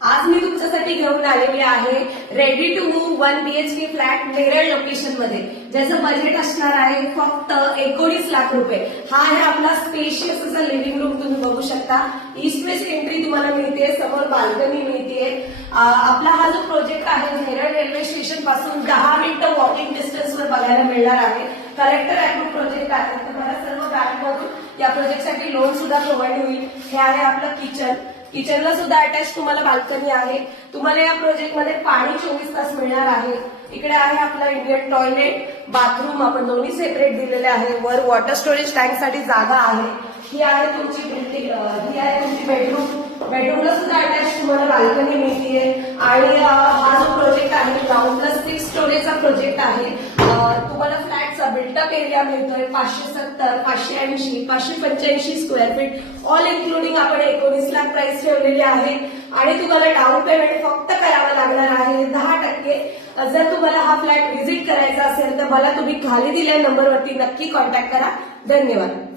आज मी तुमच्यासाठी घेऊन आलेली आहे ready to move 1 BHK flat Neral location मध्ये, ज्याचं बजेट असणार आहे फक्त 19 लाख रुपये। हा आहे आपला स्पेशियस असा लिव्हिंग रूम, तुम्ही बघू शकता। ईस्ट वेस्ट एंट्री तुम्हाला मिळते, समोर बाल्कनी मिळते। आपला हा जो प्रोजेक्ट आहे नेरळ रेल्वे स्टेशन पासून 10 मिनिटं वॉकिंग डिस्टन्सवर बघायला मिळणार आहे। कलेक्टर अप्रूव्ह प्रोजेक्ट आहे। तुम्हाला सर्व बँकमधून या प्रोजेक्टसाठी लोन सुद्धा प्रोव्हाइड होईल। हे आहे आपलं किचन, किचनला सुद्धा अटॅच तुम्हाला बाल्कनी आहे। तुम्हाला या प्रोजेक्टमध्ये पाणी 24 तास मिळणार आहे। इकडे आहे आपला इंडियन टॉयलेट, बाथरूम आपण दोन्ही सेपरेट दिलेले आहे। वर वॉटर स्टोरेज टँक साठी जागा आहे। ही आहे तुमची बिल्डिंग, ही आहे तुमची बेडरूम, बेडरूमला सुद्धा अटॅच तुम्हाला बाल्कनी मिळते। आणि हा जो प्रोजेक्ट आहे ग्राउंड प्लस 6 स्टोरेजचा प्रोजेक्ट आहे। तुम्हाला फ्लॅटचा बिल्टअप एरिया मिळतोय 570, 580, 585 स्क्वेअर फीट ऑल इन्क्लुडिंग आपण 19 लाख प्राइस ठेवलेली आहे। आणि तुम्हाला डाऊन पेमेंट फक्त करावं लागणार आहे 10%। जर तुम्हाला हा फ्लॅट व्हिजिट करायचा असेल तर मला तुम्ही खाली दिलेल्या नंबरवरती नक्की कॉन्टॅक्ट करा। धन्यवाद।